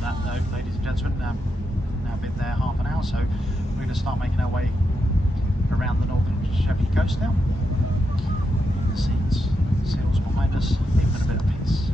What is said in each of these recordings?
That though, ladies and gentlemen, now been there half an hour, so we're going to start making our way around the northern Chevy coast now. The seats, seals behind us, leaving a bit of peace.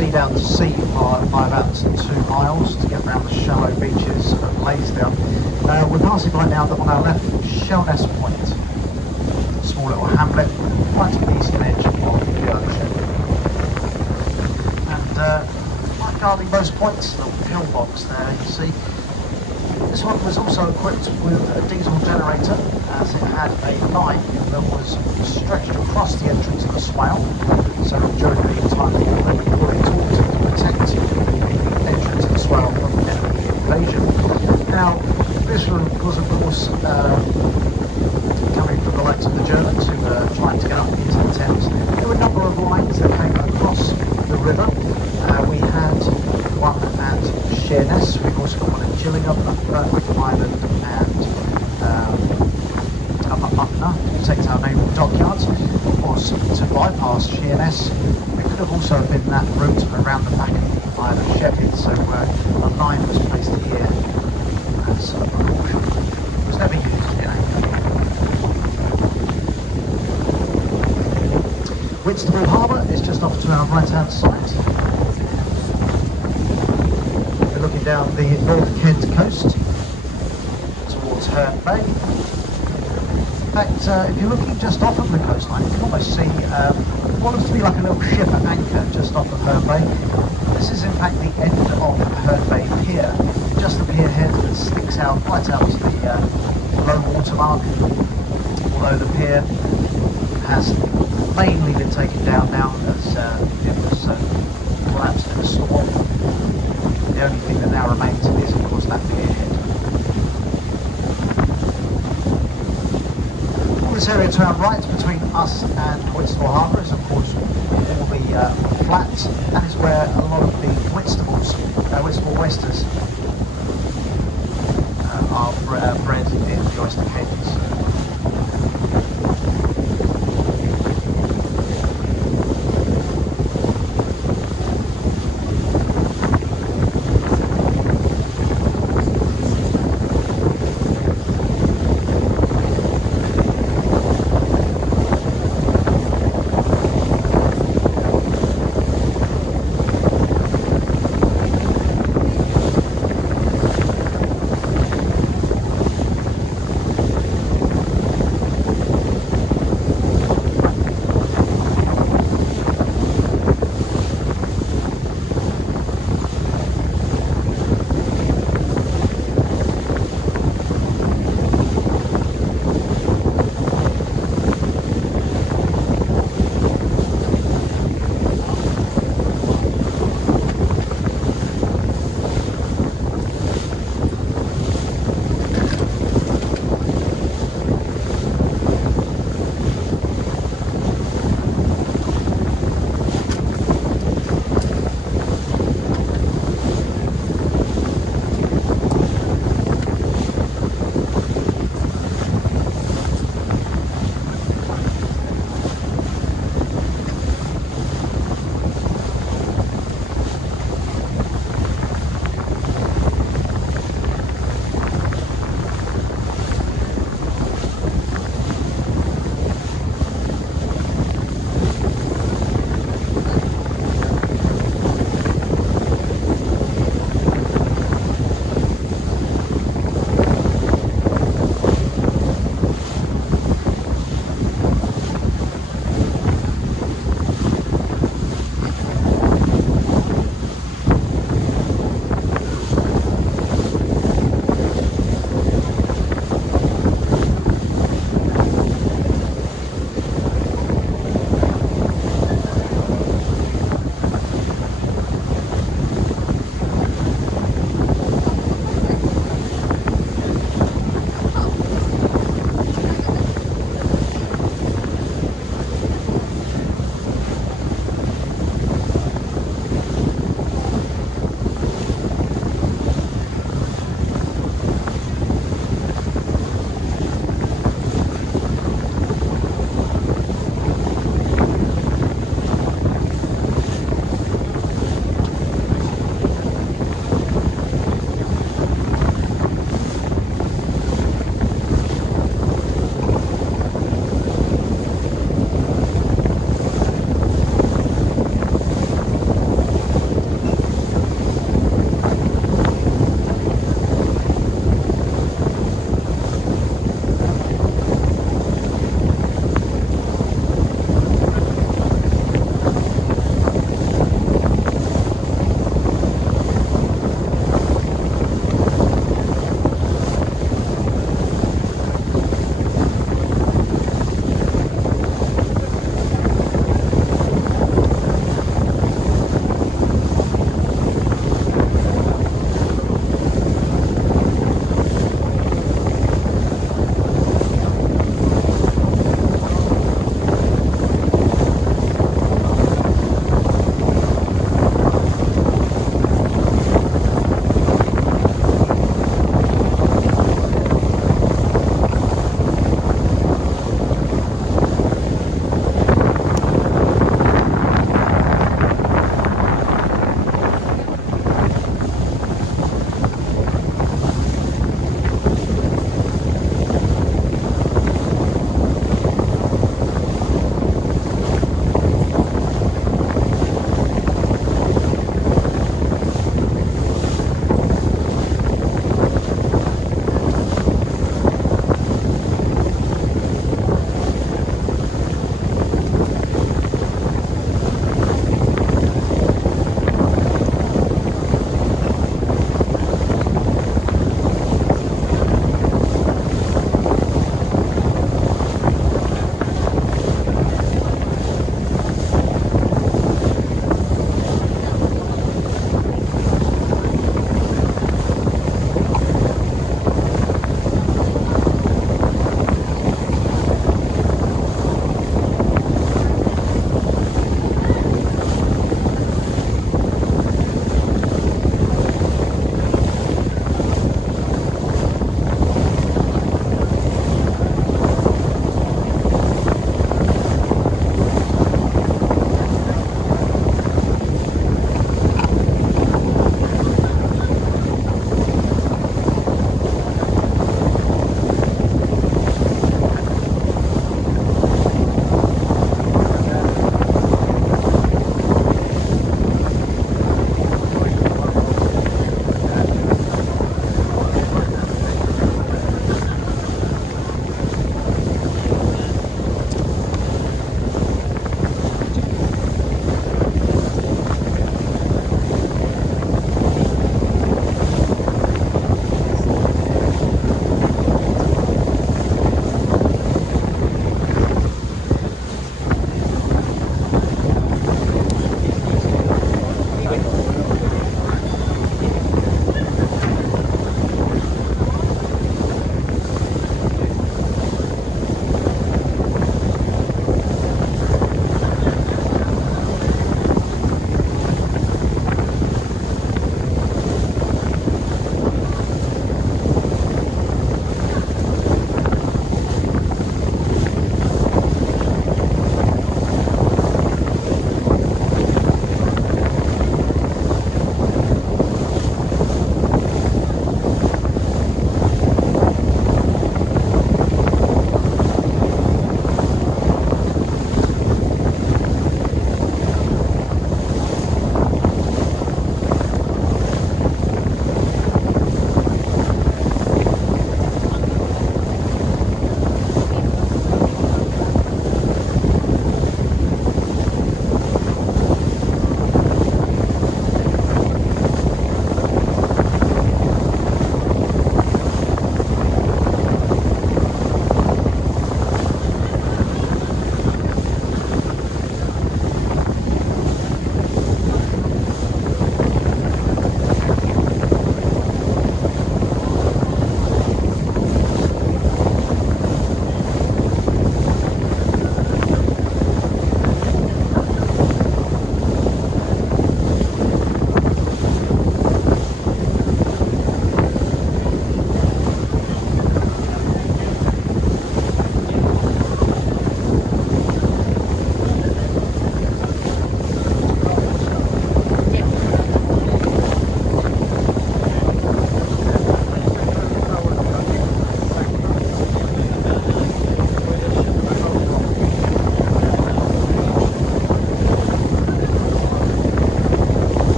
sea down to sea by about 2 miles to get around the shallow beaches of Laysdale. We're passing by now on our left Sheerness Point, a small little hamlet right at the eastern edge of the ocean. And like guarding most points, little pillbox there, you see. This one was also equipped with a diesel generator, as it had a line that was stretched across the entrance of the swale. So during the time they would pull it towards it to protect the entrance of the swale from enemy invasion. Now, this was of course coming from the likes of the Germans who were trying to get up into the Thames. There were a number of lines that came across the river. We had one at Sheerness, we've also got one at Gillingham, Island, and up at Buckner, takes our naval dockyards. Of course, to bypass Sheerness, it could have also been that route around the back of the Isle of Shepherds, so a line was placed here as a precaution. It was never used in anchor. Whitstable Harbour is just off to our right hand side. We're looking down the North Kent coast towards Herne Bay. In fact, if you're looking just off of the coastline, you can almost see what looks to be like a little ship at anchor just off of Herne Bay. This is in fact the end of Herne Bay Pier, just the pier head that sticks out right out to the low water mark, although the pier has mainly been taken down now as it was collapsed in a storm. The only thing that now remains is of course that pier head. This area to our right between us and Whitstable Harbour is of course all the flats. That is where a lot of the Whitstable oysters are bred in the oyster cages.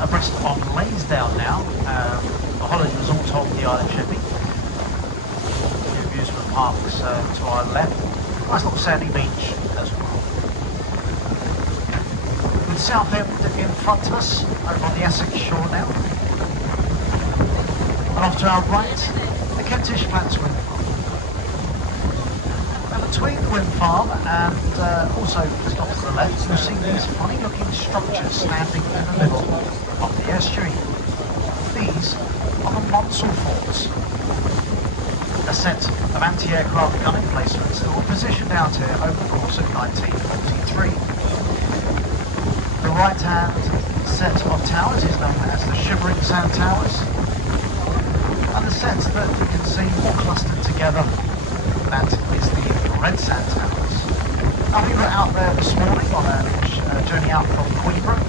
abreast of Laysdale now. The holiday resort on the Isle of Sheppey. Views from the parks to our left. Nice little sandy beach as well. With Southend in front of us, over on the Essex shore now. And off to our right, the Kentish Flats Wind Farm. And between the wind farm and also just off to the left, you'll see these funny looking structures standing in the middle of the estuary. These are the Monsell Forts, a set of anti-aircraft gun emplacements that were positioned out here over the course of 1943. The right-hand set of towers is known as the Shivering Sand Towers, and the set that you can see all clustered together, that is the Red Sand Towers. Now we were out there this morning on a journey out from Queenborough.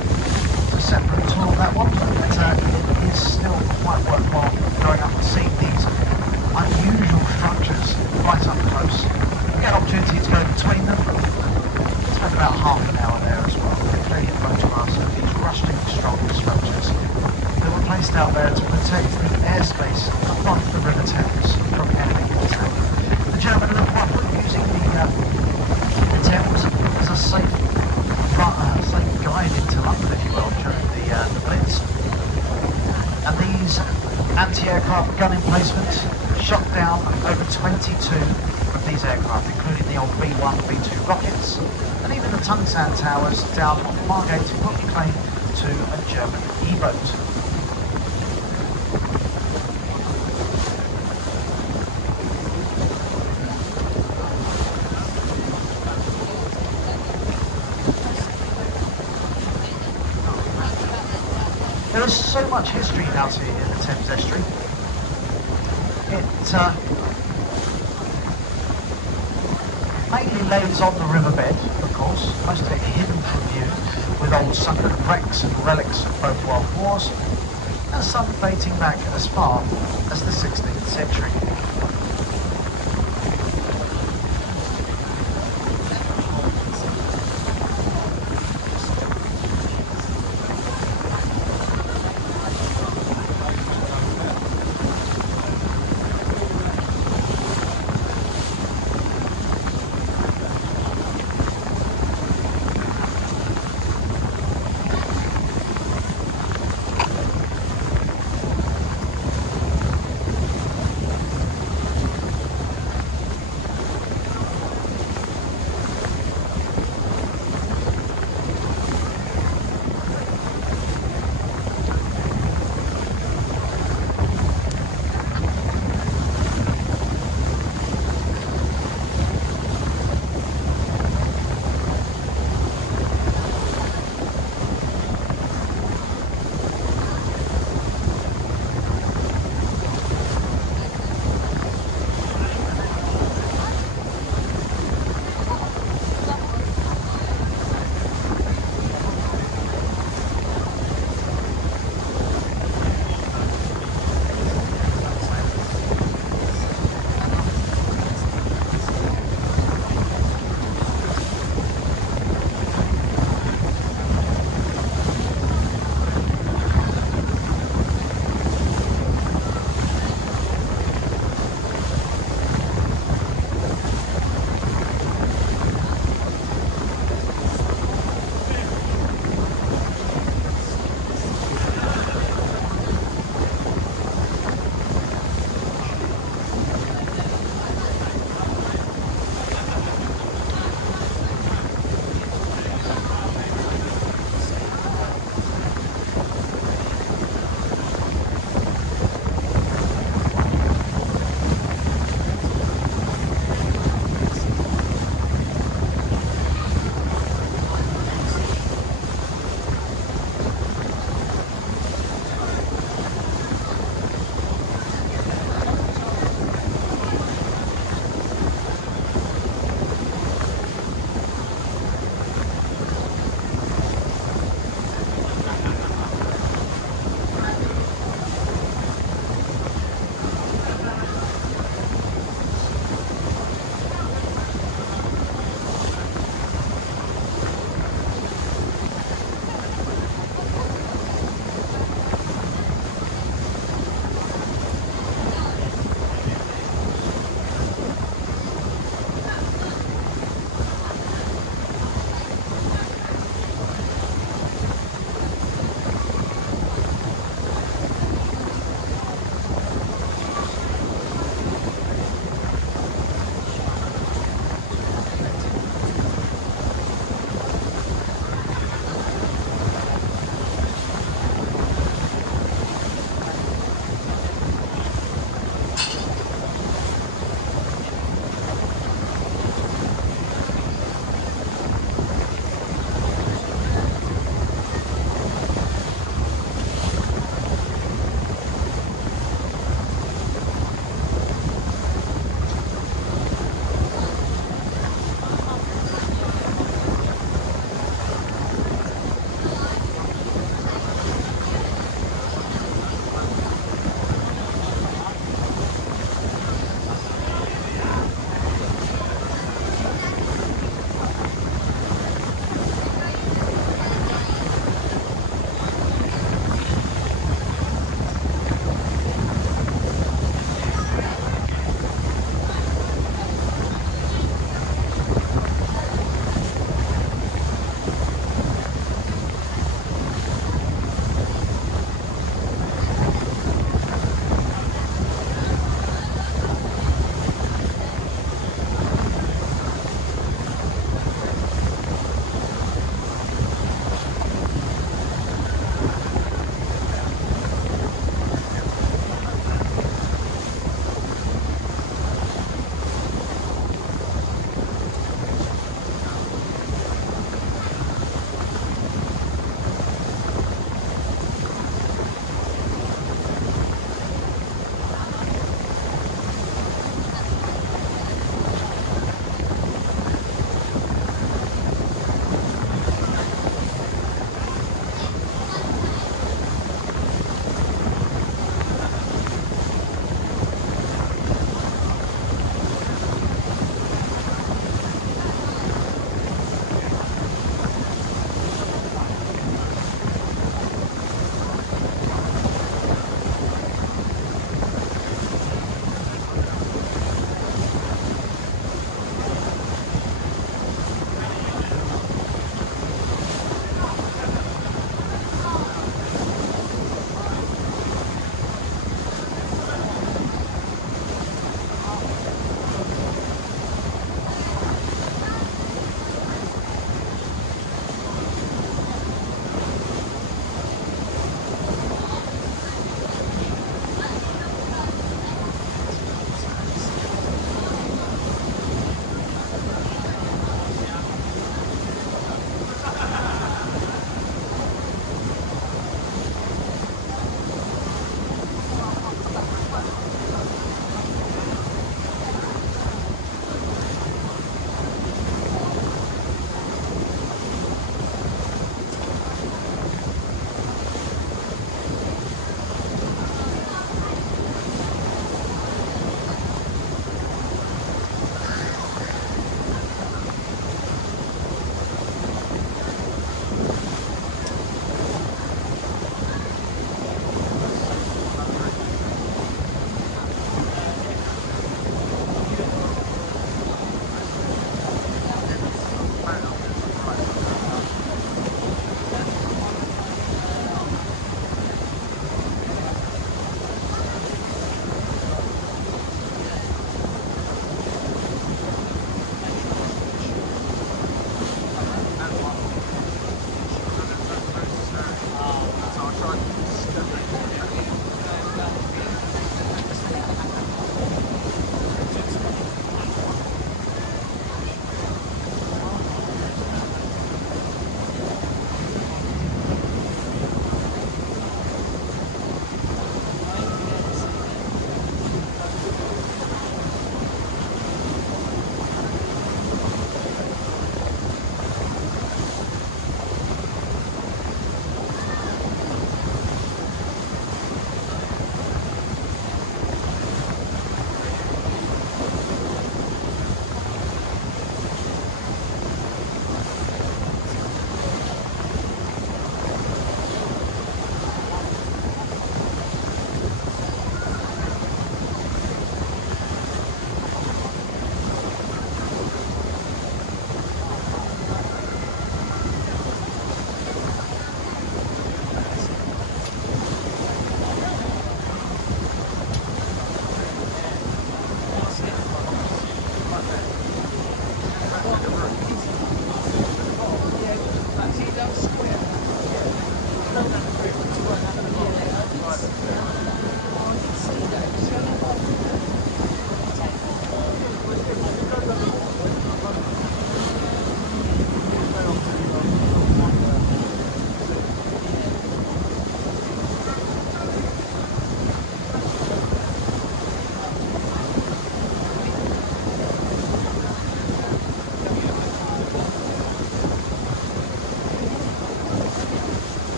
It's a separate tour of that one, but it is still quite worthwhile going up and seeing these unusual structures right up close. We get an opportunity to go between them. Spend about half an hour there as well. Clearly get photographs of these rusting strong structures that were placed out there to protect the airspace above the River Thames from enemy attack. The German Luftwaffe using the Thames as a safe guide into London, if you will, during the Blitz. And these anti-aircraft gun emplacements shot down over 22 of these aircraft, including the old B-1, B-2 rockets, and even the tungsten towers down on Margate, putting claim to a German E-boat. There is so much history out here in the Thames estuary. It mainly lays on the riverbed, of course, most of it hidden from view, with old sunken wrecks and relics of both world wars, and some dating back as far as the 16th century.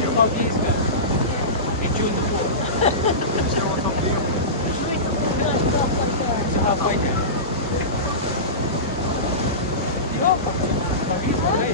5 years ago. During the war. Still on top of you? It's halfway down. You are fucking 5 years ago, eh?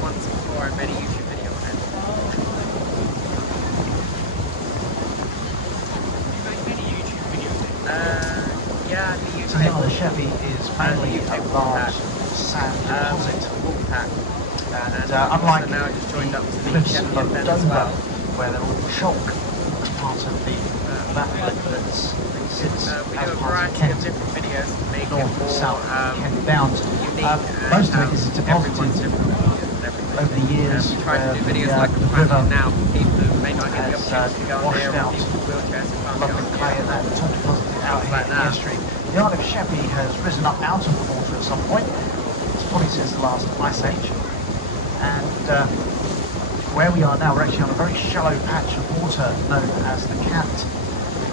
Once before I made a YouTube video on it. You make many YouTube videos. Yeah, the YouTube. So the Chevy is mainly a large sand deposit. Wolfpack. And unlike so now I just joined up to the cliffs Chevy of event as Dover, well. where they're all chalk as part of the labyrinth that sits We as do a part of variety of Kent, different videos to make it north, more south, Kent bound. unique. Most of it is deposited over the years we try to do where videos the like the river one now for people who may not get the has opportunity to go washed there, or out people with wheelchairs who can't get lovely on clay there. and that it's all deposited out here Like in the that. estuary. The Isle of Sheppey has risen up out of the water at some point. It's probably since the last ice age. And where we are now, we're actually on a very shallow patch of water known as the Cant.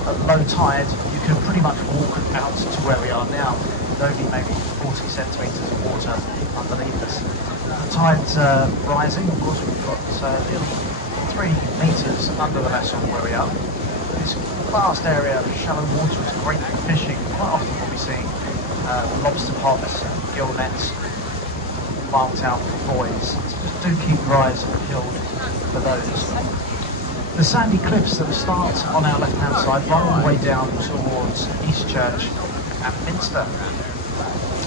At low tide, you can pretty much walk out to where we are now, with only maybe 40 centimetres of water underneath us. The tide's rising, of course we've got nearly 3 metres under the vessel where we are. This vast area of shallow water is great for fishing. Quite often we'll be seeing lobster pots, gill nets, marked out for buoys. So do keep your eyes peeled for those. The sandy cliffs that start on our left-hand side run all the way down towards Eastchurch and Minster.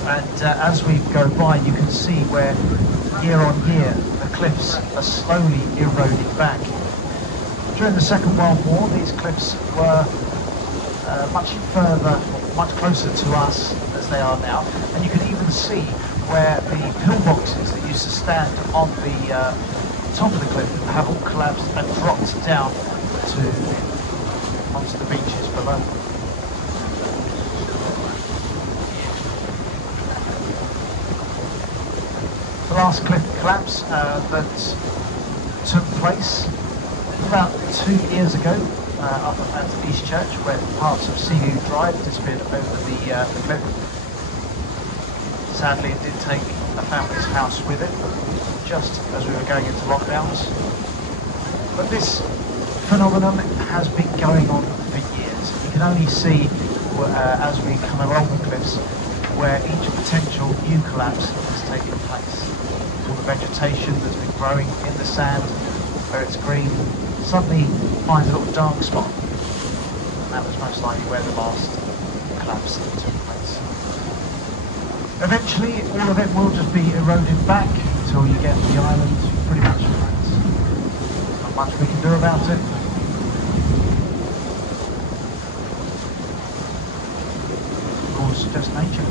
And as we go by, you can see where year on year the cliffs are slowly eroding back. During the Second World War, these cliffs were much further, much closer to us as they are now, and you can even see where the pillboxes that used to stand on the top of the cliff have all collapsed and dropped down onto the beaches below. The last cliff collapse that took place about 2 years ago up at Eastchurch, where parts of Seaview Drive disappeared over the cliff. Sadly, it did take a family's house with it, just as we were going into lockdowns. But this phenomenon has been going on for years. You can only see, as we come along the cliffs, where each potential new collapse has taken place. All the vegetation that's been growing in the sand, where it's green, suddenly finds a little dark spot. And that was most likely where the last collapse took place. Eventually, all of it will just be eroded back until you get the island pretty much flat. Not much we can do about it. Of course, just nature.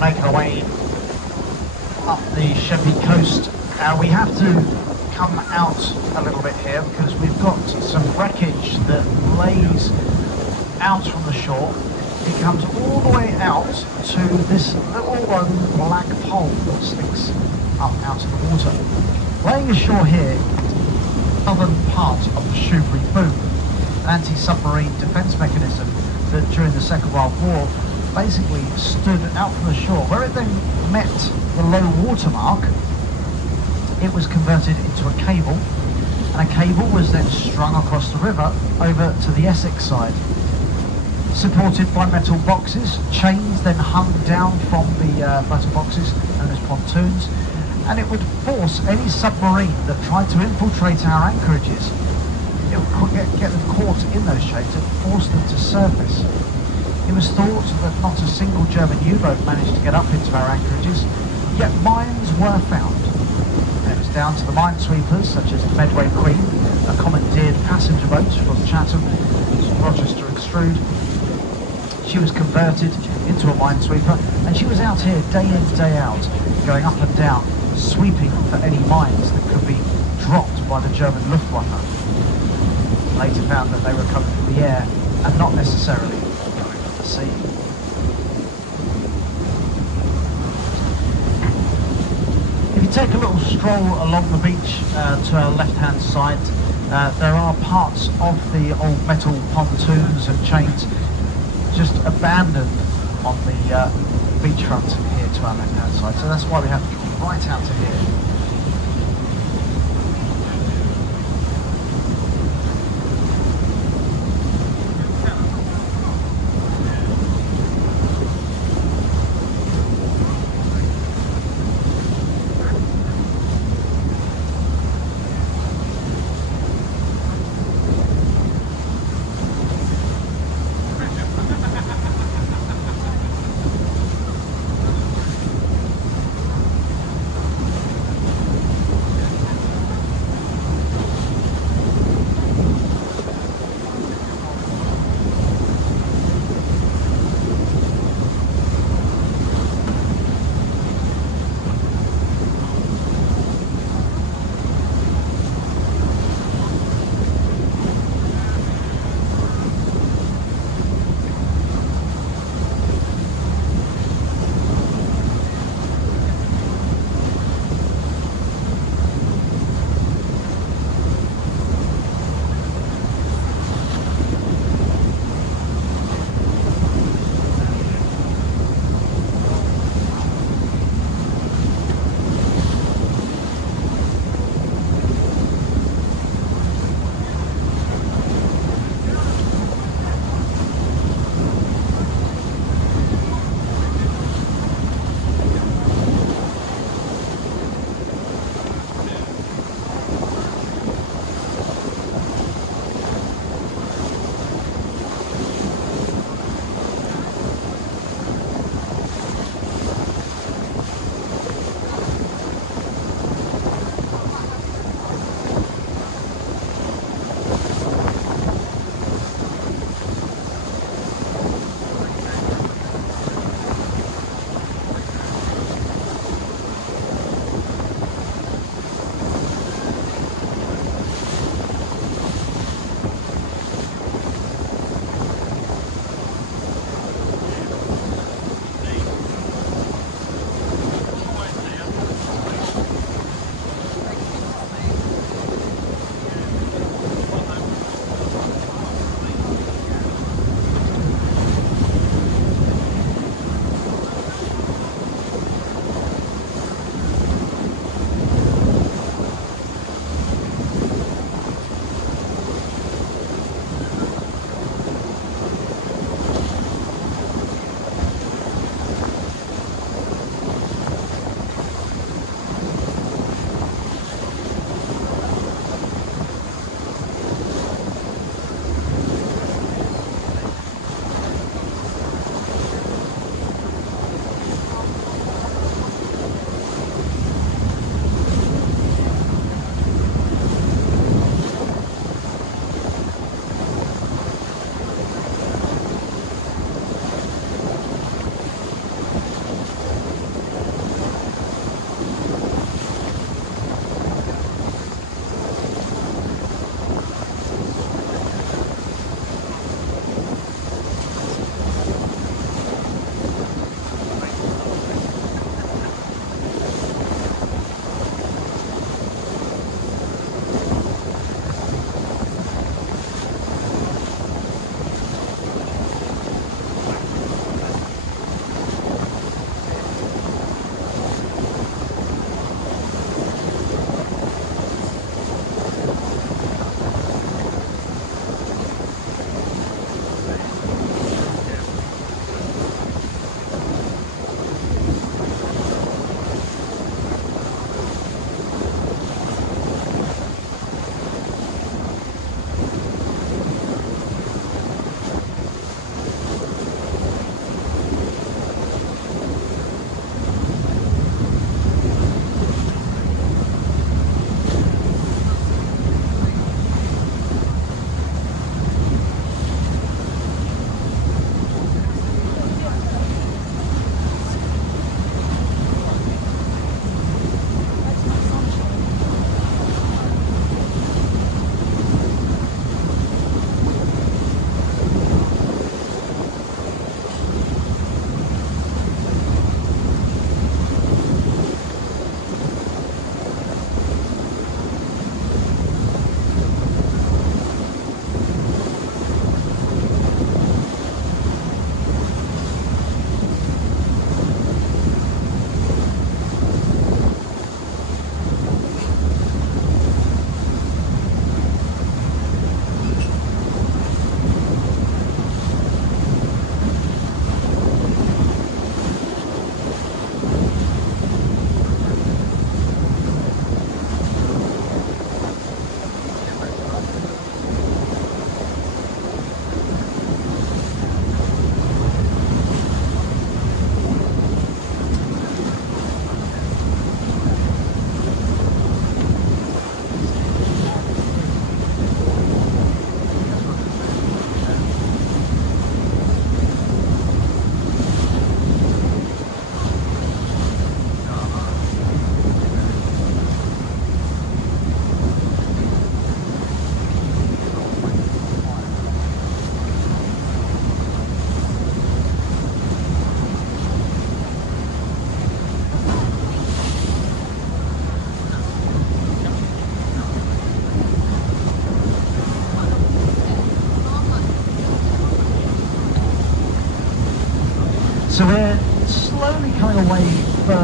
making our way up the Sheppey coast. We have to come out a little bit here because we've got some wreckage that lays out from the shore. It comes all the way out to this little black pole that sticks up out of the water. Laying ashore here, southern part of the Shoebury Boom, an anti-submarine defence mechanism that during the Second World War basically stood out from the shore. Where it then met the low water mark, it was converted into a cable, and a cable was then strung across the river over to the Essex side. Supported by metal boxes, chains then hung down from the metal boxes known as pontoons, and it would force any submarine that tried to infiltrate our anchorages. It would get them caught in those chains and force them to surface. It was thought that not a single German U-boat managed to get up into our anchorages, yet mines were found. And it was down to the minesweepers such as the Medway Queen, a commandeered passenger boat from Chatham, Rochester Extrude. She was converted into a minesweeper, and she was out here day in, day out, going up and down, sweeping for any mines that could be dropped by the German Luftwaffe. Later found that they were coming from the air and not necessarily coming from the sea. If you take a little stroll along the beach to our left-hand side, there are parts of the old metal pontoons and chains just abandoned on the beachfront here to our left-hand side, so that's why we have to come right out to here.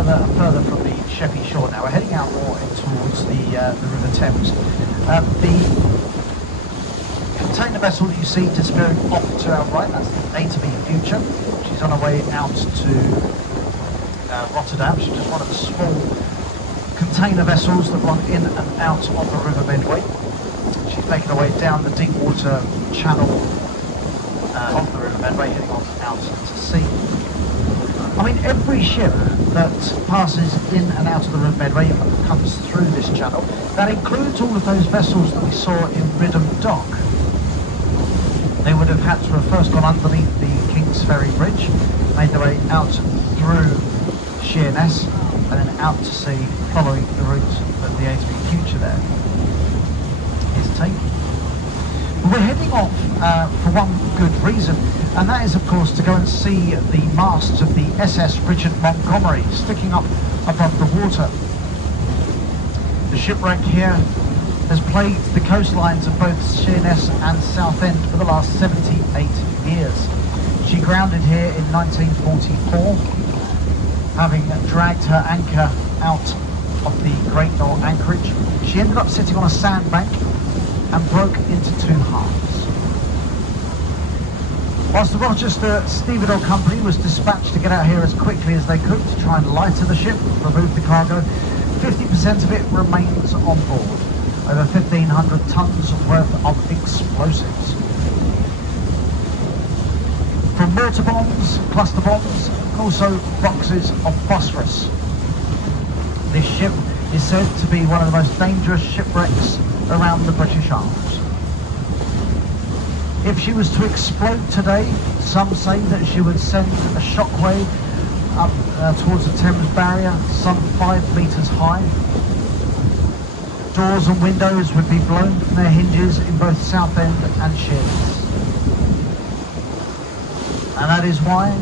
further and further from the Sheppey shore now. We're heading out more in towards the River Thames. The container vessel that you see disappearing off to our right, that's the A to B Future. She's on her way out to Rotterdam. She's just one of the small container vessels that run in and out of the River Medway. She's making her way down the deep water channel of the River Medway, heading on out to sea. I mean, every ship that passes in and out of the River Medway comes through this channel. That includes all of those vessels that we saw in Ridham Dock. They would have had to have first gone underneath the King's Ferry Bridge, made their way out through Sheerness, and then out to sea, following the route that the A to B Future there is taking. But we're heading off for one good reason, and that is, of course, to go and see the masts of the SS Richard Montgomery sticking up above the water. The shipwreck here has plagued the coastlines of both Sheerness and Southend for the last 78 years. She grounded here in 1944, having dragged her anchor out of the Great Knoll anchorage. She ended up sitting on a sandbank and broke into two halves. Whilst the Rochester Stevedore Company was dispatched to get out here as quickly as they could to try and lighter the ship, remove the cargo, 50% of it remains on board. Over 1,500 tons worth of explosives. From mortar bombs, cluster bombs, and also boxes of phosphorus. This ship is said to be one of the most dangerous shipwrecks around the British Isles. If she was to explode today, some say that she would send a shockwave up towards the Thames barrier, some 5 metres high. Doors and windows would be blown from their hinges in both Southend and Sheerness. And that is why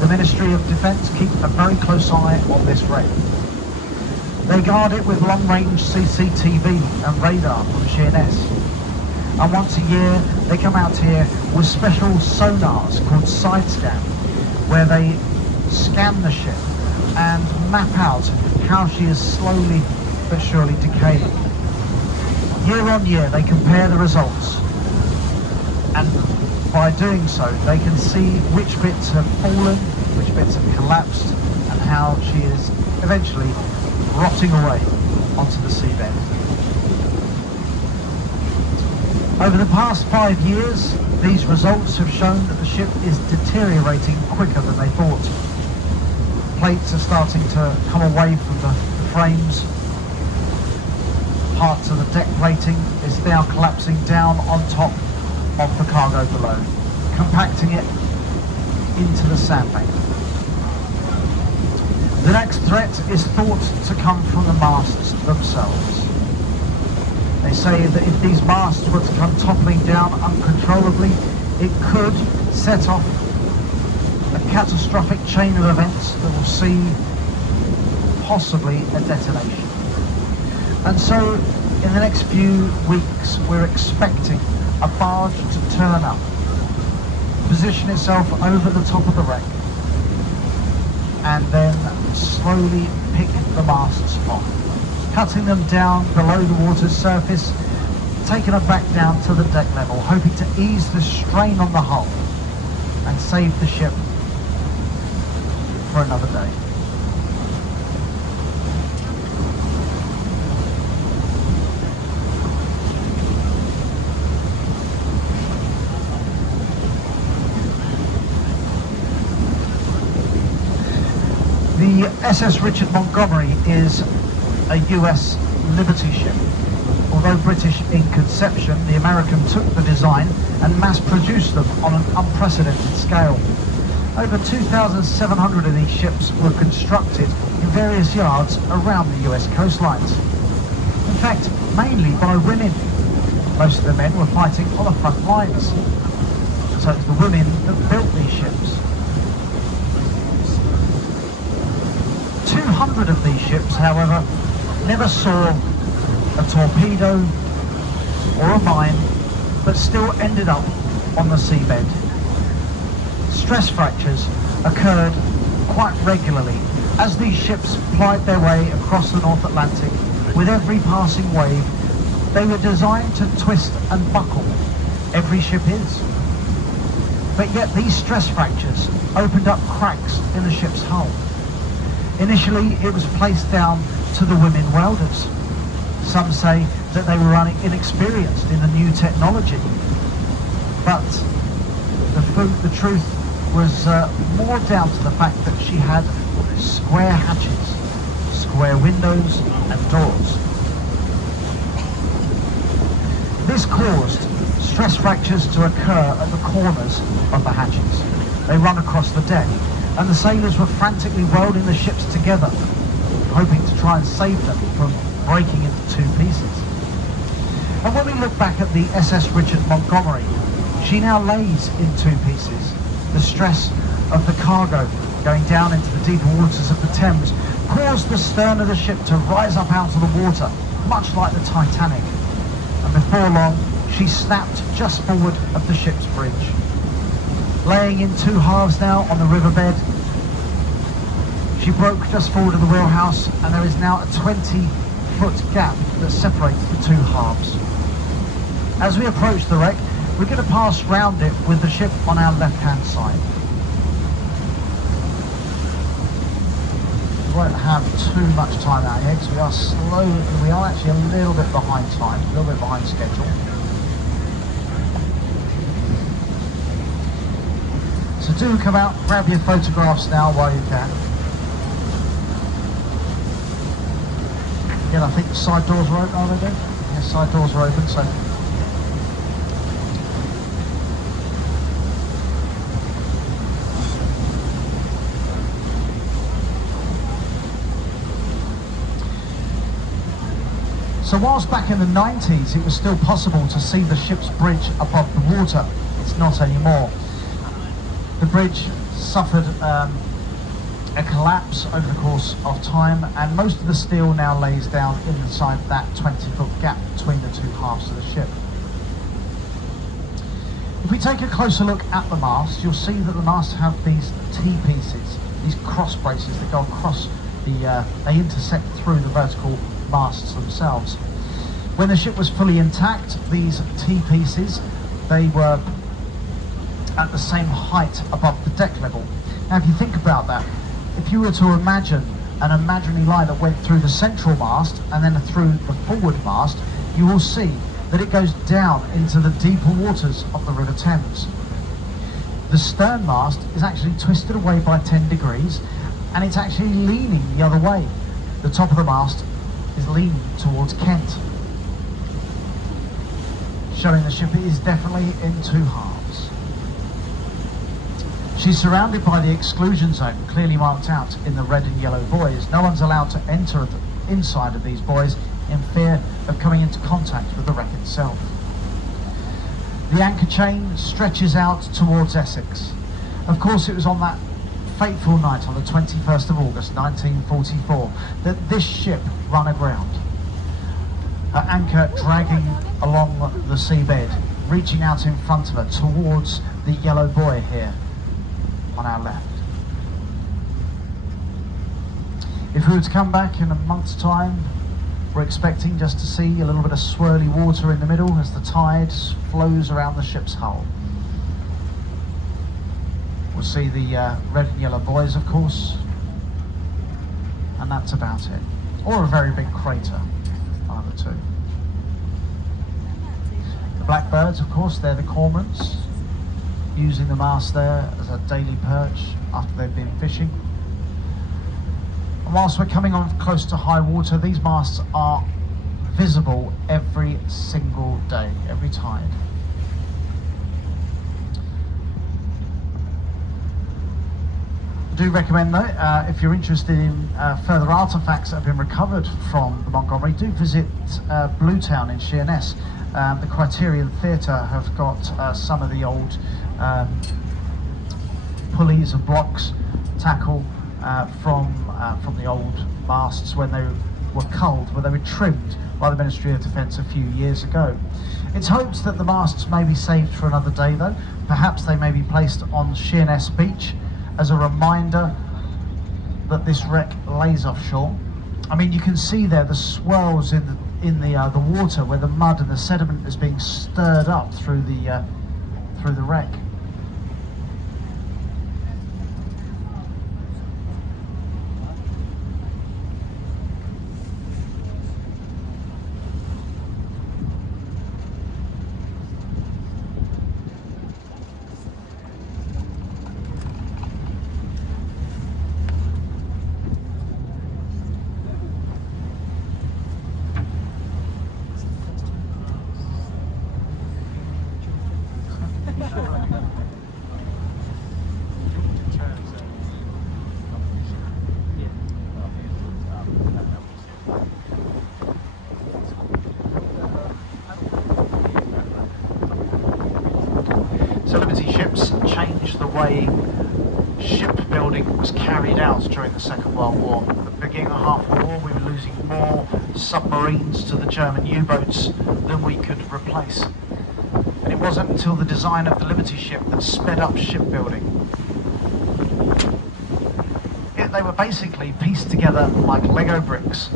the Ministry of Defence keep a very close eye on this wreck. They guard it with long-range CCTV and radar from Sheerness. And once a year, they come out here with special sonars called side scan, where they scan the ship and map out how she is slowly but surely decaying. Year on year, they compare the results, and by doing so, they can see which bits have fallen, which bits have collapsed, and how she is eventually rotting away onto the seabed. Over the past 5 years, these results have shown that the ship is deteriorating quicker than they thought. Plates are starting to come away from the frames. Parts of the deck plating is now collapsing down on top of the cargo below, compacting it into the sandbank. The next threat is thought to come from the masts themselves. They say that if these masts were to come toppling down uncontrollably, it could set off a catastrophic chain of events that will see possibly a detonation. And so in the next few weeks we're expecting a barge to turn up, position itself over the top of the wreck, and then slowly pick the masts off, cutting them down below the water's surface, taking them back down to the deck level, hoping to ease the strain on the hull and save the ship for another day. The SS Richard Montgomery is a US Liberty ship. Although British in conception, the American took the design and mass-produced them on an unprecedented scale. Over 2,700 of these ships were constructed in various yards around the US coastlines. In fact, mainly by women. Most of the men were fighting on the front lines. So it's the women that built these ships. 200 of these ships, however, never saw a torpedo or a mine, but still ended up on the seabed. Stress fractures occurred quite regularly, As these ships plied their way across the North Atlantic, with every passing wave, they were designed to twist and buckle. Every ship is. But yet these stress fractures opened up cracks in the ship's hull. Initially, it was placed down to the women welders. Some say that they were inexperienced in the new technology. But the truth was more down to the fact that she had square hatches, square windows and doors. This caused stress fractures to occur at the corners of the hatches. They run across the deck, and the sailors were frantically welding the ships together, hoping to try and save them from breaking into two pieces. And when we look back at the SS Richard Montgomery, she now lays in two pieces. The stress of the cargo going down into the deeper waters of the Thames caused the stern of the ship to rise up out of the water, much like the Titanic. And before long, she snapped just forward of the ship's bridge. Laying in two halves now on the riverbed, she broke just forward of the wheelhouse, and there is now a 20-foot gap that separates the two halves. As we approach the wreck, we're going to pass round it with the ship on our left-hand side. We won't have too much time out here because we are actually a little bit behind time, a little bit behind schedule. So do come out, grab your photographs now while you can. Again, I think the side doors are open, are they? Yes, side doors are open, so. So whilst back in the 90s it was still possible to see the ship's bridge above the water, it's not anymore. The bridge suffered a collapse over the course of time, and most of the steel now lays down inside that 20-foot gap between the two halves of the ship. If we take a closer look at the mast, you'll see that the masts have these T-pieces, these cross braces that go across they intersect through the vertical masts themselves. When the ship was fully intact, these T-pieces, they were at the same height above the deck level. Now if you think about that, if you were to imagine an imaginary line that went through the central mast and then through the forward mast, you will see that it goes down into the deeper waters of the River Thames. The stern mast is actually twisted away by 10 degrees, and it's actually leaning the other way. The top of the mast is leaning towards Kent, showing the ship is definitely in two halves. She's surrounded by the exclusion zone, clearly marked out in the red and yellow buoys. No one's allowed to enter the inside of these buoys in fear of coming into contact with the wreck itself. The anchor chain stretches out towards Essex. Of course, it was on that fateful night on the 21st of August 1944 that this ship ran aground. Her anchor dragging along the seabed, reaching out in front of her towards the yellow buoy here on our left. If we were to come back in a month's time, we're expecting just to see a little bit of swirly water in the middle as the tide flows around the ship's hull. We'll see the red and yellow buoys, of course, and that's about it. Or a very big crater, one of the two. The blackbirds, of course, they're the cormorants, using the mast there as a daily perch after they've been fishing. And whilst we're coming on close to high water, these masts are visible every single day, every tide. I do recommend though, if you're interested in further artefacts that have been recovered from the Montgomery, do visit Bluetown in Sheerness. The Criterion Theatre have got some of the old pulleys and blocks, tackle from the old masts when they were culled, when they were trimmed by the Ministry of Defence a few years ago. It's hoped that the masts may be saved for another day though. Perhaps they may be placed on Sheerness Beach as a reminder that this wreck lays offshore. I mean, you can see there the swirls in the water where the mud and the sediment is being stirred up through the wreck. So Liberty ships changed the way shipbuilding was carried out during the Second World War. At the beginning of half the war, we were losing more submarines to the German U-boats than we could replace. And it wasn't until the design of the Liberty ship that sped up shipbuilding. Yet they were basically pieced together like Lego bricks.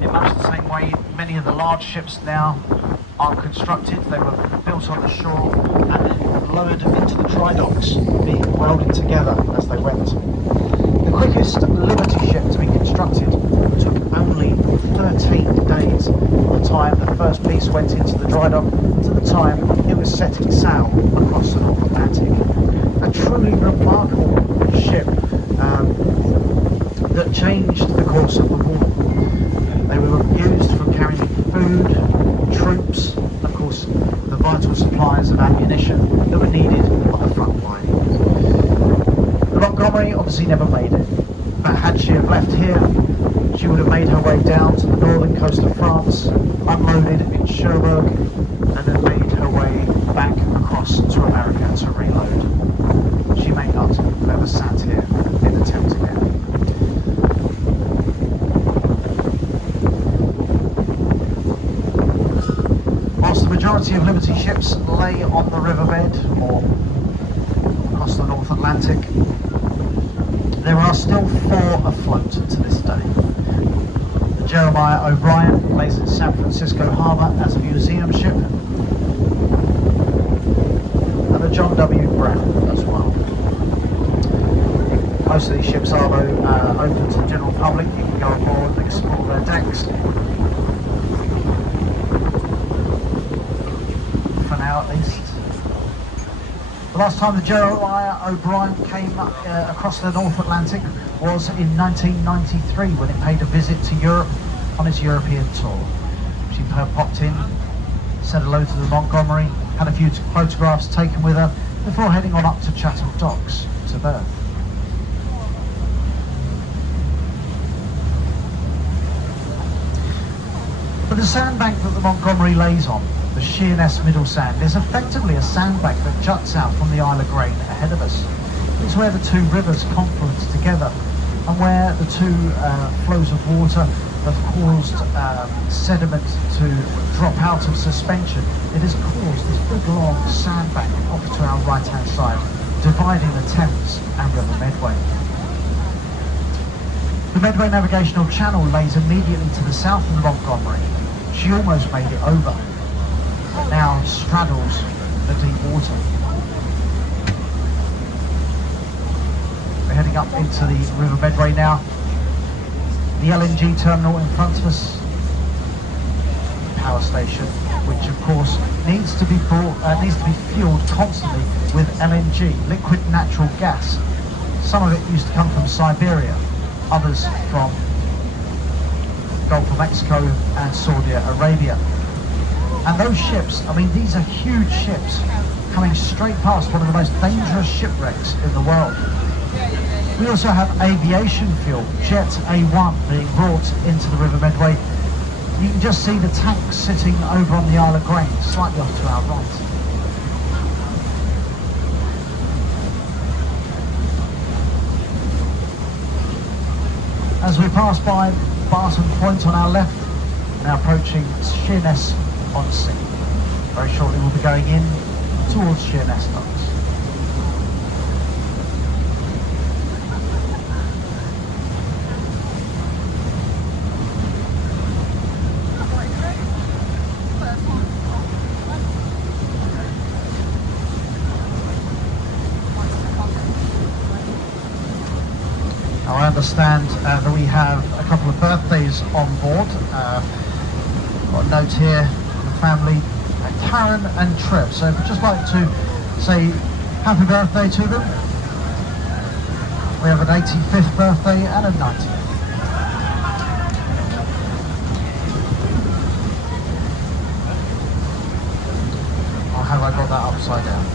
In much the same way many of the large ships now are constructed. They were built on the shore and then lowered into the dry docks, being welded together as they went. The quickest Liberty ship to be constructed took only 13 days from the time the first piece went into the dry dock to the time it was setting sail across the North Atlantic. A truly remarkable ship that changed the course of the war. They were used for carrying food, troops, of course the vital supplies of ammunition that were needed on the front line. The Montgomery obviously never made it, but had she have left here, she would have made her way down to the northern coast of France, unloaded in Cherbourg, and then made her way back across to America to reload. She may not have ever sat here in the Thames again. The majority of Liberty ships lay on the riverbed or across the North Atlantic. There are still 4 afloat to this day. The Jeremiah O'Brien lays in San Francisco Harbour as a museum ship, and the John W. Brown as well. Most of these ships are open to the general public. You can go aboard and explore their decks. At least. The last time the Jeremiah O'Brien came across the North Atlantic was in 1993 when it paid a visit to Europe on its European tour. She popped in, said hello to the Montgomery, had a few photographs taken with her before heading on up to Chatham Docks to berth. But the sandbank that the Montgomery lays on, the Sheerness Middle Sand, is effectively a sandbank that juts out from the Isle of Grain ahead of us. It's where the 2 rivers confluence together and where the 2 flows of water have caused sediment to drop out of suspension. It has caused this big long sandbank off to our right hand side, dividing the Thames and River Medway. The Medway Navigational Channel lays immediately to the south of the Montgomery. She almost made it over, but now straddles the deep water. We're heading up into the River Medway now. The LNG terminal in front of us, the power station, which of course needs to be fueled constantly with LNG, liquid natural gas. Some of it used to come from Siberia, others from Gulf of Mexico and Saudi Arabia. And those ships, I mean, these are huge ships coming straight past one of the most dangerous shipwrecks in the world. We also have aviation fuel, Jet A1, being brought into the River Medway. You can just see the tanks sitting over on the Isle of Grain, slightly off to our right. As we pass by Barton Point on our left, now approaching Sheerness on sea. Very shortly we'll be going in towards Sheerness Docks. understand that we have a couple of birthdays on board. Got a note here from the family, Karen and Trev. So we'd just like to say happy birthday to them. We have an 85th birthday and a 90th. Or have I got that upside down?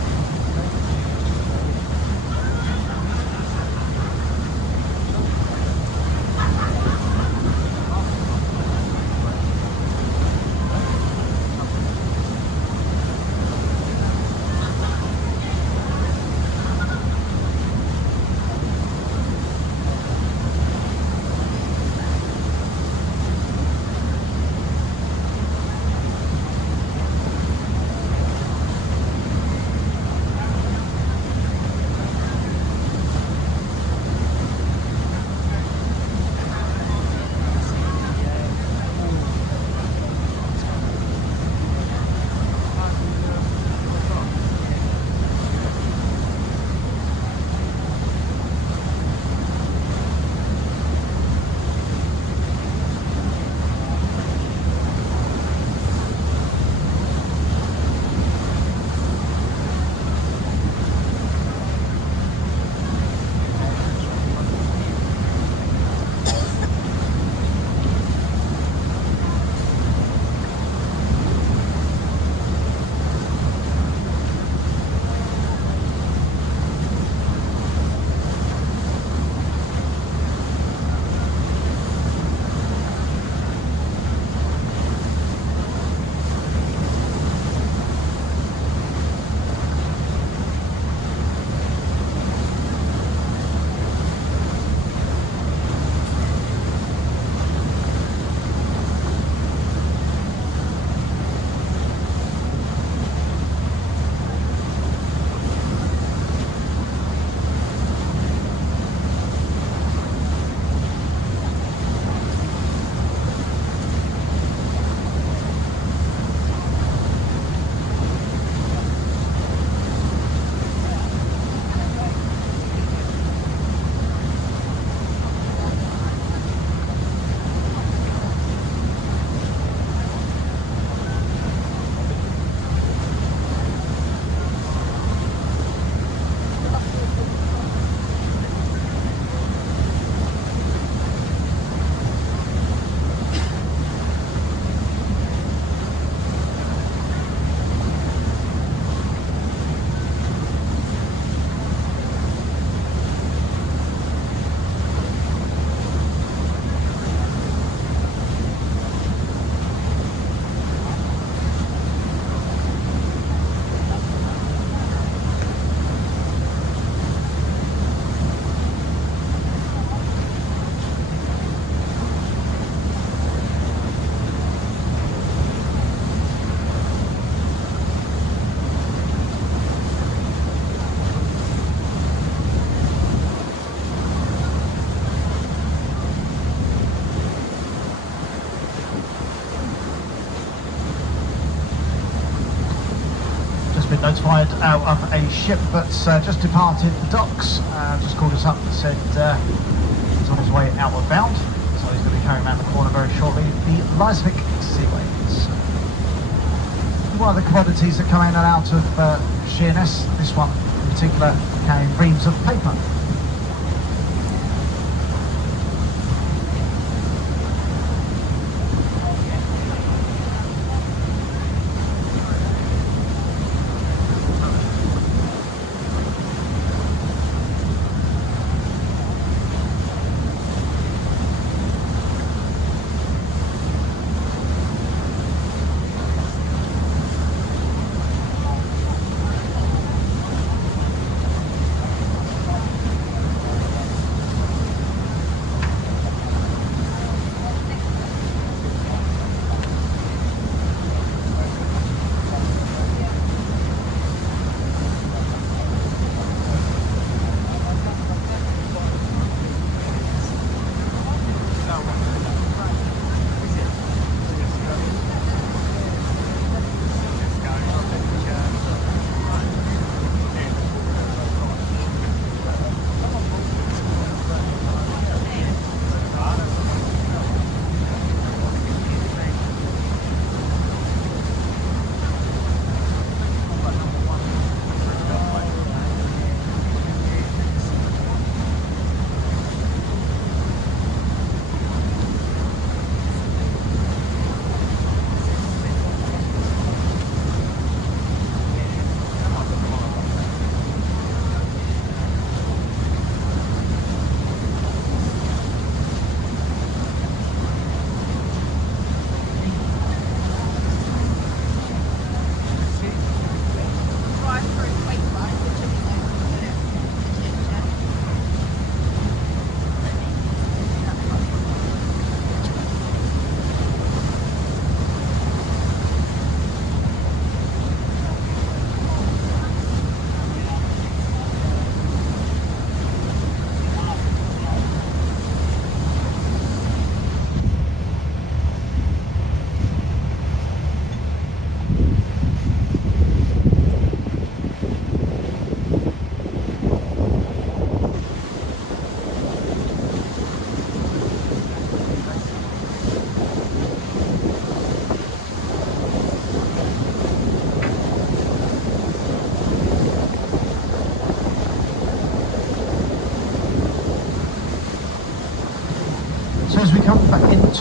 Been notified out of a ship that's just departed the docks. Just called us up and said he's on his way outward bound, so he's going to be carrying around the corner very shortly. The Leisvik Seaways. One of the commodities that come in and out of Sheerness, this one in particular, carrying reams of paper.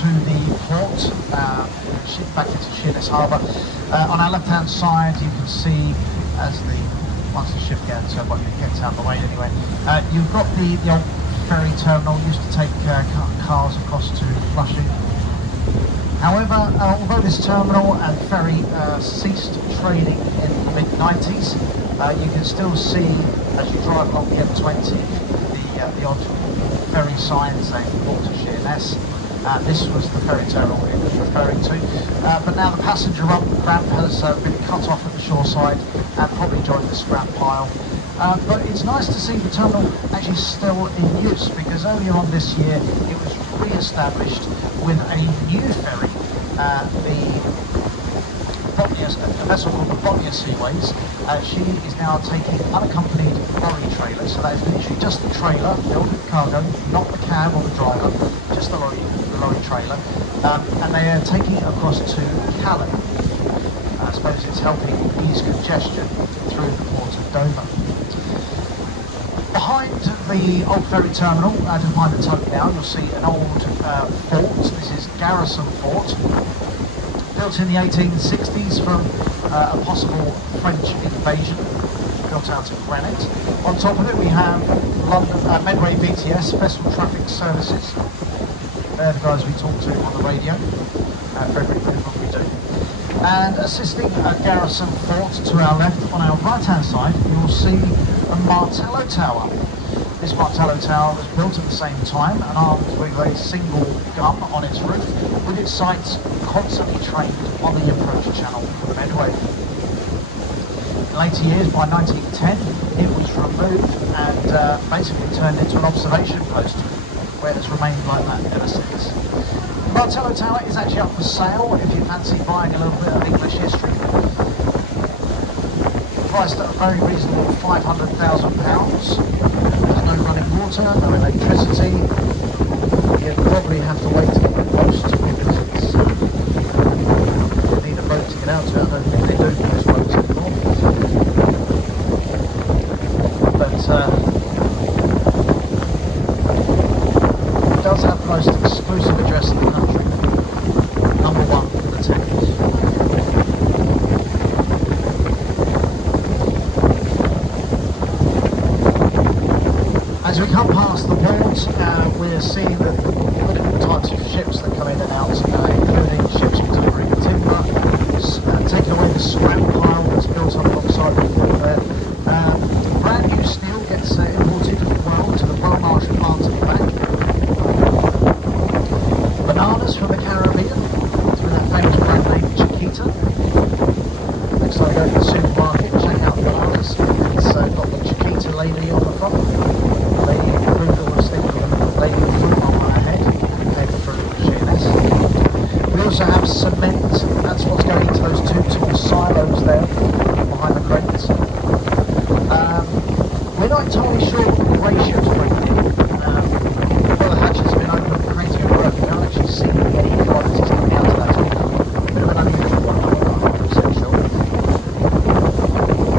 to the port, back into Sheerness Harbour. On our left-hand side, you can see as once the ship gets out of the way anyway, you've got the old ferry terminal used to take cars across to Flushing. However, although this terminal and ferry ceased trading in the mid-90s, you can still see as you drive along the M20 the odd ferry signs saying port to Sheerness. This was the ferry terminal it was referring to, but now the passenger ramp has been cut off at the shoreside and probably joined the scrap pile. But it's nice to see the terminal actually still in use, because earlier on this year it was re-established with a new ferry, a vessel called the Botnia Seaways. She is now taking unaccompanied lorry trailers, so that is literally just the trailer filled with cargo, not the cab or the driver, just the lorry trailer, and they are taking it across to Calais. I suppose it's helping ease congestion through the port of Dover. Behind the old ferry terminal, just behind the tug now, you'll see an old fort. This is Garrison Fort, built in the 1860s from a possible French invasion, built out of granite. On top of it we have Medway BTS, Vessel Traffic Services. They're the guys we talk to on the radio, very good at what we do. And assisting Garrison Fort to our left, on our right hand side, you will see a Martello Tower. This Martello Tower was built at the same time and armed with a single gun on its roof, with its sights constantly trained on the approach channel for the Medway. In later years, by 1910, it was removed and basically turned into an observation post, where it has remained like that ever since. The Martello Tower is actually up for sale if you fancy buying a little bit of English history. Priced at a very reasonable £500,000. There's no running water, no electricity. You probably have to wait to get the post, because it's, you need a boat to get out to it. I don't think they do post boats anymore. But it does have the most exclusive address in the country. Number 1 in the Thames. As we come past the port, we're seeing the different types of ships that come in and out, including ships delivering timber, taking away the scrap pile that's built up alongside the port there. Brand new steel gets imported as well to the Belmarsh plant at the back. Bananas from the Caribbean, through that famous brand name Chiquita. Next time I go to the supermarket, check out the bananas. It's got the Chiquita lady on the front. Lady in fruit, always think of a lady in fruit on my head, came from Sheerness. We also have cement, that's what's going into those two tall silos there, behind the crates. We're not entirely sure what the grey ships bring in. Well, the hatch has been open, the crates have been working, we haven't actually seen any commodities coming out of that. A bit of an unusual one, I'm not 100% sure.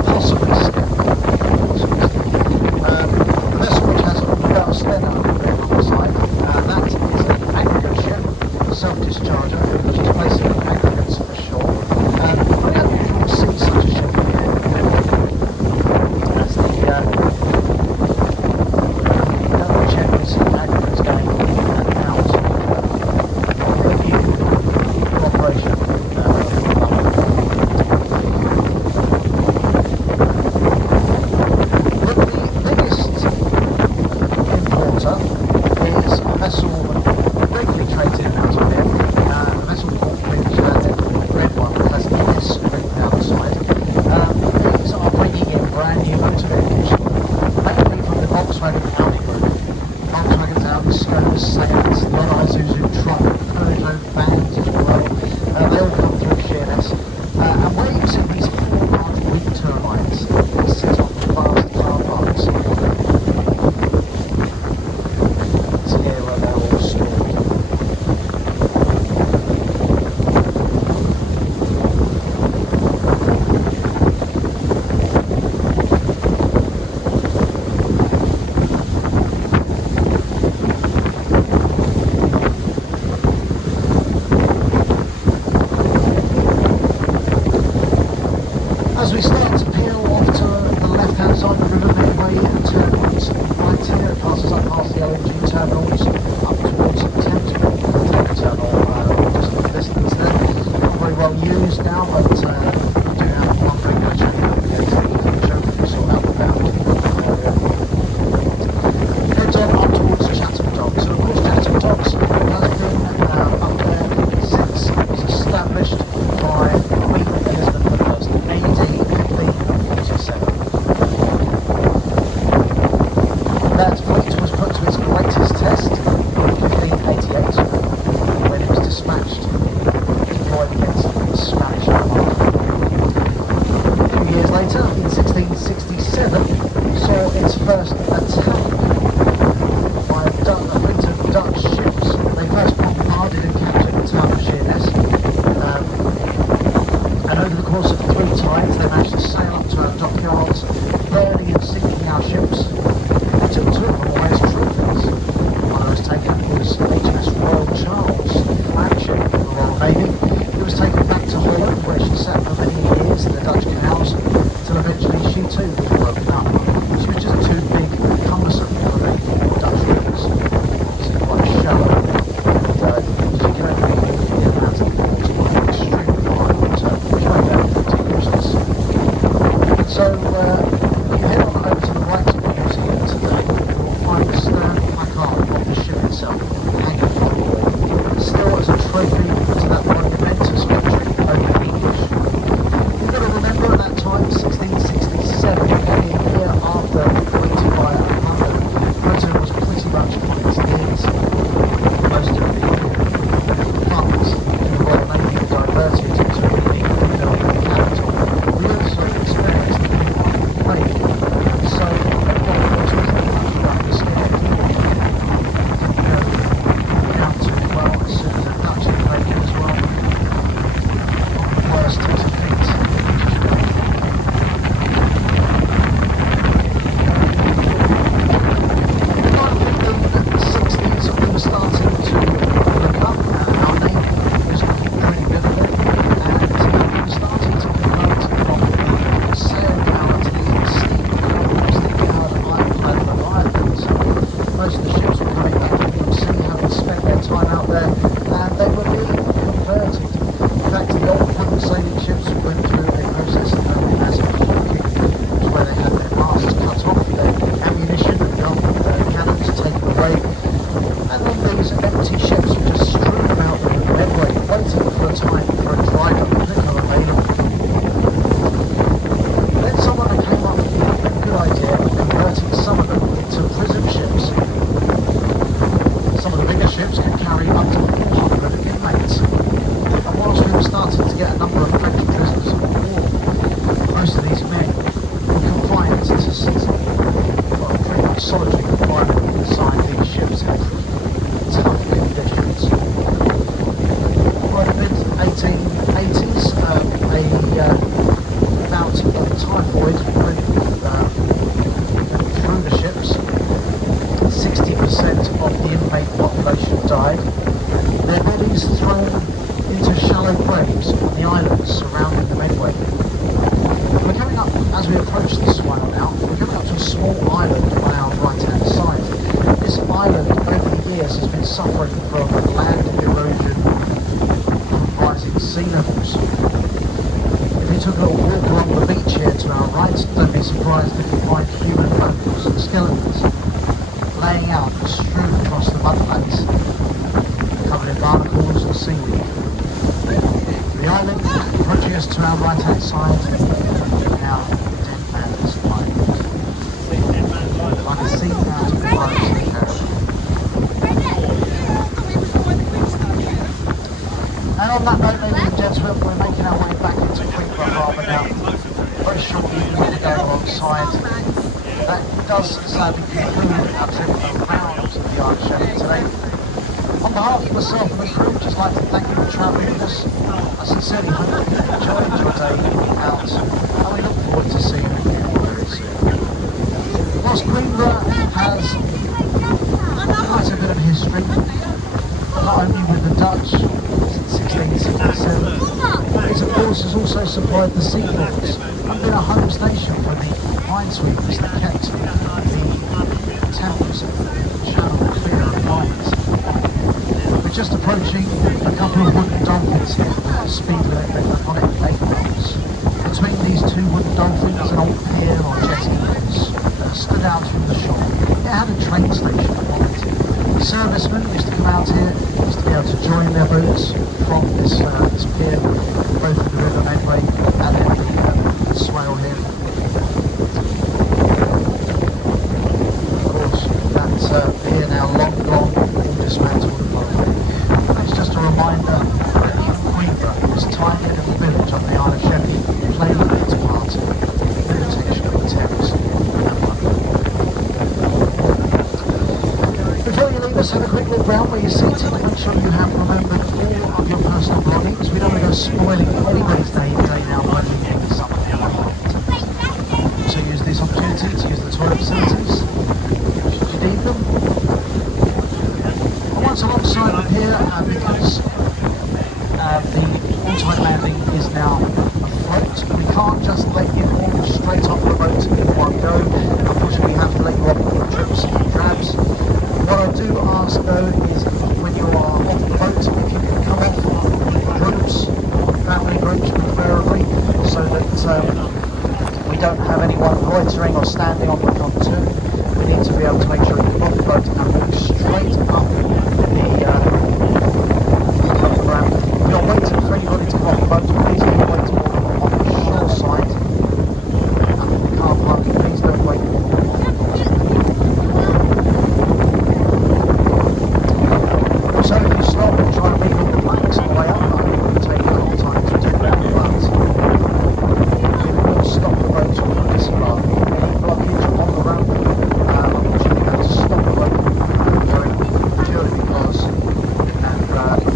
Possibly still. The vessel which has about a Stena there on the side, that is an aggregate ship, a self-discharger, which is placing aggregates ashore. Very unusual to see such a ship here. As the used now, but we do have one regular channel navigator so that will now heads on up towards Chatham Docks. So of course Chatham Docks has been up there since it was established by Queen Elizabeth I, AD 1547. That fleet was put to its greatest test in 1588 when it was dispatched, deployed against the Spanish Armada. A few years later, in 1667, saw its first attack by a fleet of Dutch ships. They first bombarded and captured the town of Sheerness, and over the course of 3 times they managed to sail up to our dockyards, burning and sinking our ships. They took 2 of them away as trophies. One of those taken was HMS Royal Charles, flagship of the Royal Navy. It was taken back to Holland, where she sat for many years in the Dutch canals, until eventually she too was broken up. She was just too big and cumbersome for the Dutch riggers. She was quite shallow, and she could only move in and out of the water by extremely high water, which made her pretty useless. So, if you head on over to the right of the museum today, you will find a stern placard of the ship itself hanging from the wall, still as a trophy to that monumentous victory over the English. You've got to remember at that time, 1667, a year after the Great Fire of London, Britain was pretty much on its knees. Most of the funds in the Royal Navy were diverted to rebuild the capital. We also experienced the plague, so everyone was pretty much rather scared. Didn't count too well as soon as the Dutch invaded as well. Worst to defeat. In the 60s we were starting to look up, our navy was looking pretty biblical, and we were starting to convert from the sail power to the steam-powered ironclad Leviathans. Most of the ships were coming back from the sea, having spent their time out there, and they were being converted. In fact, the old paddle sailing ships went through a process known as hulking, which is where they had their masts cut off, their ammunition and cannons taken away, and then these empty ships were just strewn about the Medway, waiting for a time for a dry dock to become available. Then someone came up with the good idea of converting some of them into prison ships. Some of the bigger ships could carry up to 400 inmates. And whilst we were starting to get a number of French prisoners of war, most of these men were confined to city. Well, pretty much solitary confinement inside these ships in tough conditions. By the mid-1880s, a bout of typhoid went through the ships. 60% of the inmate population died. Their bodies thrown into shallow graves on the islands surrounding the Medway. We're coming up, as we approach this one now, we're coming up to a small island on our right-hand side. This island, over the years, has been suffering from land erosion comprising sea levels. If you took a little walk along the beach here to our right, don't be surprised if you find human bones and skeletons laying out strewn across the mudflats, covered in barnacles and seaweed. The island approaching us to our right-hand side, now Dead Man's Island. Like a scene out of Pirates of the Caribbean. And on that note, ladies and gentlemen, we're making our way back into Queenborough Harbour now. Very shortly we'll be going alongside. That does sadly conclude our trip around the Irish Channel today. On behalf of myself and the crew, I'd just like to thank you for travelling with us. I sincerely hope that you enjoyed your day out, and we look forward to seeing you very soon. Whilst Queenborough has quite a bit of history, not only with the Dutch since 1667, it of course has also supplied the seaports and been a home station for the minesweepers that kept the Thames Channel clear of mines. We're just approaching a couple of wooden dolphins here with a speed limit train station in Wellington. Servicemen used to come out here, used to be able to join their boats from this pier, both of the River Medway and then the swale here. Of course, that's pier now long gone, all dismantled and gone. It's just a reminder that Queenborough, this tiny little village on the Isle of Sheppey, played its part in the protection of the Thames and London. Before you leave us, have a quick look round where you're seated. Make sure you have remembered all of your personal belongings. We don't want to go spoiling anybody's day now by leaving something behind. So use this opportunity to use the toilet facilities, should you need them. And once alongside up here, because the automatic landing is now afloat, we can't just let you all straight off the boat in one go. Unfortunately, we have to let you off in trips and drabs. What I do ask though is when you are off the boat, if you can come off in groups, family groups preferably, so that we don't have anyone loitering or standing on the pontoon. We need to be able to make sure you come off the boat and walk straight up the ramp. If you're waiting for anybody to come off the boat, please don't wait to walk on the shore side. And the car parking, please don't wait to walk on the boat. So if you stop and try and read all the planks on the way up, I think it will take a long time to do that, but we will stop the boat from this far. Any blockage on the ramp, unfortunately we have to stop the boat going purely because and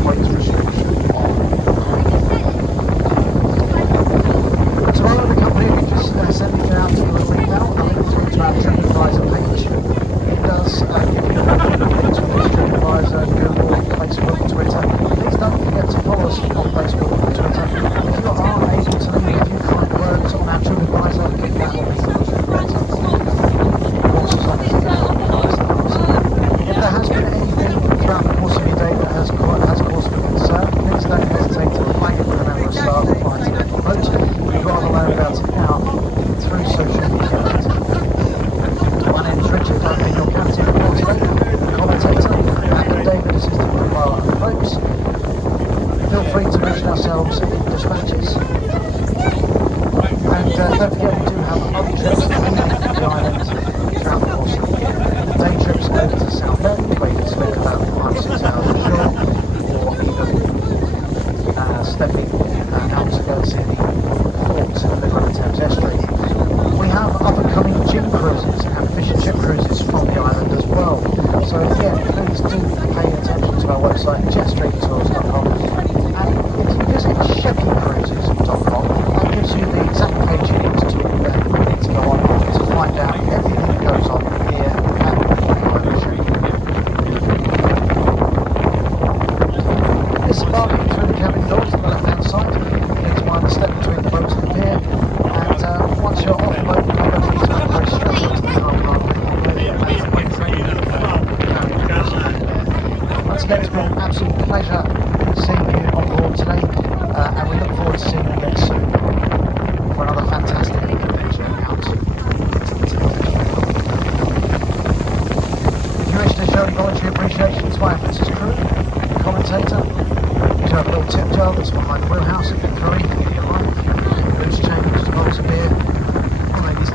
weight restriction on. Tomorrow the company will be sending you out to the link now, a link through to our TripAdvisor page. It does give you a link to TripAdvisor, Google, Facebook, Twitter. Please don't forget to follow us on Facebook and Twitter. If you are able to leave a few kind words on our TripAdvisor, that will be much better. Of course, as long as you can nice things. If there has been anything throughout the course of your day that has caused you concern, please don't hesitate to flag it with a member of staff who finds it on the boat. You'd rather learn about it now through social media. My name is Richard, I've been your captain for today, commentator, and David assistant with our boats. Feel free to mention ourselves in dispatches. And don't forget we do have other trips to the island throughout the course of the year. Day trips over to South End, where you can spend about 5-6 hours ashore, or even stepping outskirts in the port in the middle of the Thames estuary. We have up-and-coming gym cruises and fish and chip cruises from the island as well. So yeah, please do pay attention to our website, jetstreettours.com, and if you visit sheppeycruises.com, that gives you the exact page you need to go on to find out everything that goes on here at the Isle of Sheppey. Disembarking through the cabin doors on the left-hand side, please mind the step between the boats and the pier, and once you're off the boat, you'll go to very straight into the car park. Once again, it's been an absolute pleasure seeing you on board today, and we look forward to seeing you again soon for another fantastic adventure out into the Thames. If you wish to show voluntary appreciation to my Princess crew, commentator, you have a little tip jar that's behind the wheelhouse if you're throwing, if you like, loose change, bottles of beer, or maybe it's